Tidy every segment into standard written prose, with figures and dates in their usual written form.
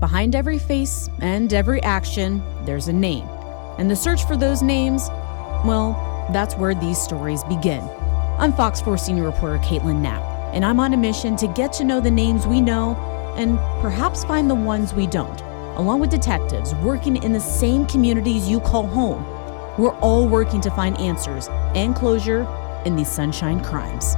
Behind every face and every action, there's a name. And the search for those names, well, that's where these stories begin. I'm Fox 4 senior reporter Caitlin Knapp, and I'm on a mission to get to know the names we know and perhaps find the ones we don't. Along with detectives working in the same communities you call home, we're all working to find answers and closure in these sunshine crimes.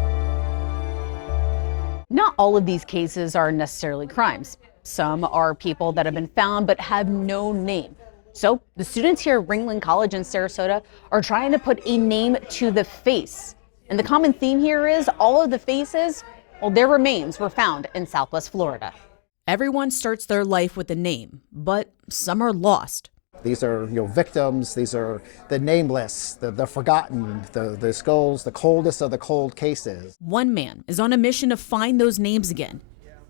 Not all of these cases are necessarily crimes. Some are people that have been found but have no name. So the students here at Ringling College in Sarasota are trying to put a name to the face. And the common theme here is all of the faces, well, their remains were found in Southwest Florida. Everyone starts their life with a name, but some are lost. These are victims, these are the nameless, the forgotten, the skulls, the coldest of the cold cases. One man is on a mission to find those names again.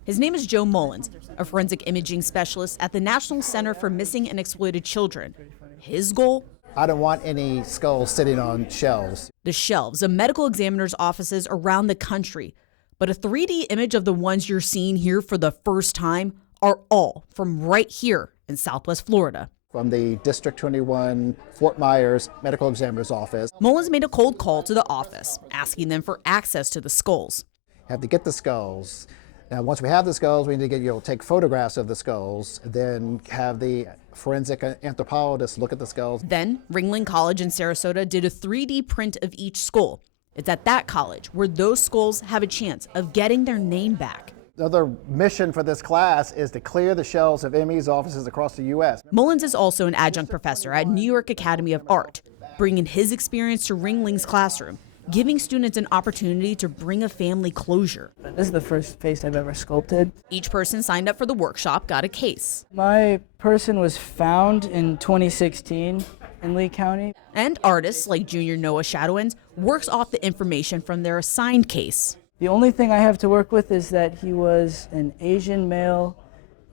His name is Joe Mullins, a forensic imaging specialist at the National Center for Missing and Exploited Children. His goal? I don't want any skulls sitting on shelves. The shelves of medical examiners' offices around the country. But a 3D image of the ones you're seeing here for the first time are all from right here in Southwest Florida. From the District 21 Fort Myers Medical Examiner's Office. Mullins made a cold call to the office, asking them for access to the skulls. Have to get the skulls. Now, once we have the skulls, we need to get, take photographs of the skulls, then have the forensic anthropologist look at the skulls. Then, Ringling College in Sarasota did a 3D print of each skull. It's at that college where those skulls have a chance of getting their name back. The other mission for this class is to clear the shelves of ME's offices across the U.S. Mullins is also an adjunct professor at New York Academy of Art, bringing his experience to Ringling's classroom, giving students an opportunity to bring a family closure. This is the first face I've ever sculpted. Each person signed up for the workshop got a case. My person was found in 2016 in Lee County. And artists like Junior Noah Shadowins works off the information from their assigned case. The only thing I have to work with is that he was an Asian male,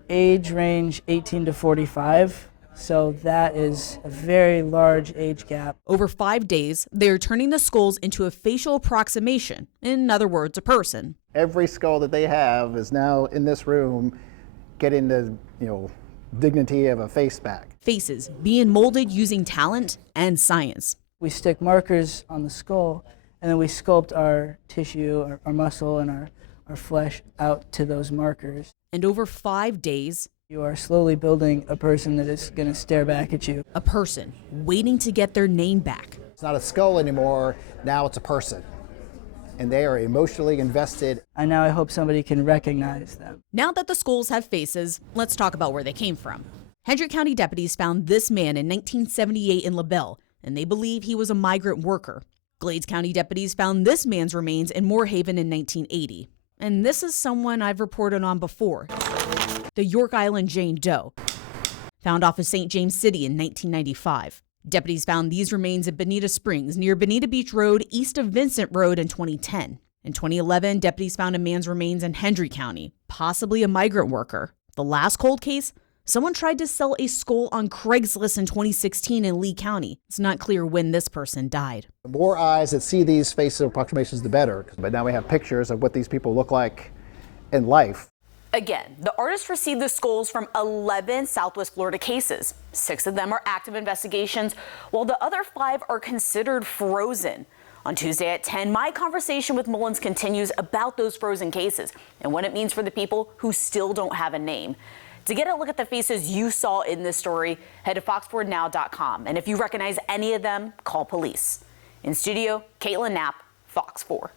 age range 18 to 45. So that is a very large age gap. Over 5 days, they are turning the skulls into a facial approximation, in other words, a person. Every skull that they have is now in this room getting the, dignity of a face back. Faces being molded using talent and science. We stick markers on the skull, and then we sculpt our tissue, our muscle, and our flesh out to those markers. And over 5 days, you are slowly building a person that is going to stare back at you. A person waiting to get their name back. It's not a skull anymore, now it's a person. And they are emotionally invested. And now I hope somebody can recognize them. Now that the skulls have faces, let's talk about where they came from. Hendrick County deputies found this man in 1978 in LaBelle, and they believe he was a migrant worker. Glades County deputies found this man's remains in Moorhaven in 1980. And this is someone I've reported on before. The York Island Jane Doe, found off of St. James City in 1995. Deputies found these remains at Bonita Springs near Bonita Beach Road, east of Vincent Road in 2010. In 2011, deputies found a man's remains in Hendry County, possibly a migrant worker. The last cold case, someone tried to sell a skull on Craigslist in 2016 in Lee County. It's not clear when this person died. The more eyes that see these facial approximations, the better. But now we have pictures of what these people look like in life. Again, the artist received the skulls from 11 Southwest Florida cases. 6 of them are active investigations, while the other 5 are considered frozen. On Tuesday at 10, my conversation with Mullins continues about those frozen cases and what it means for the people who still don't have a name. To get a look at the faces you saw in this story, head to fox4now.com. And if you recognize any of them, call police. In studio, Caitlin Knapp, Fox 4.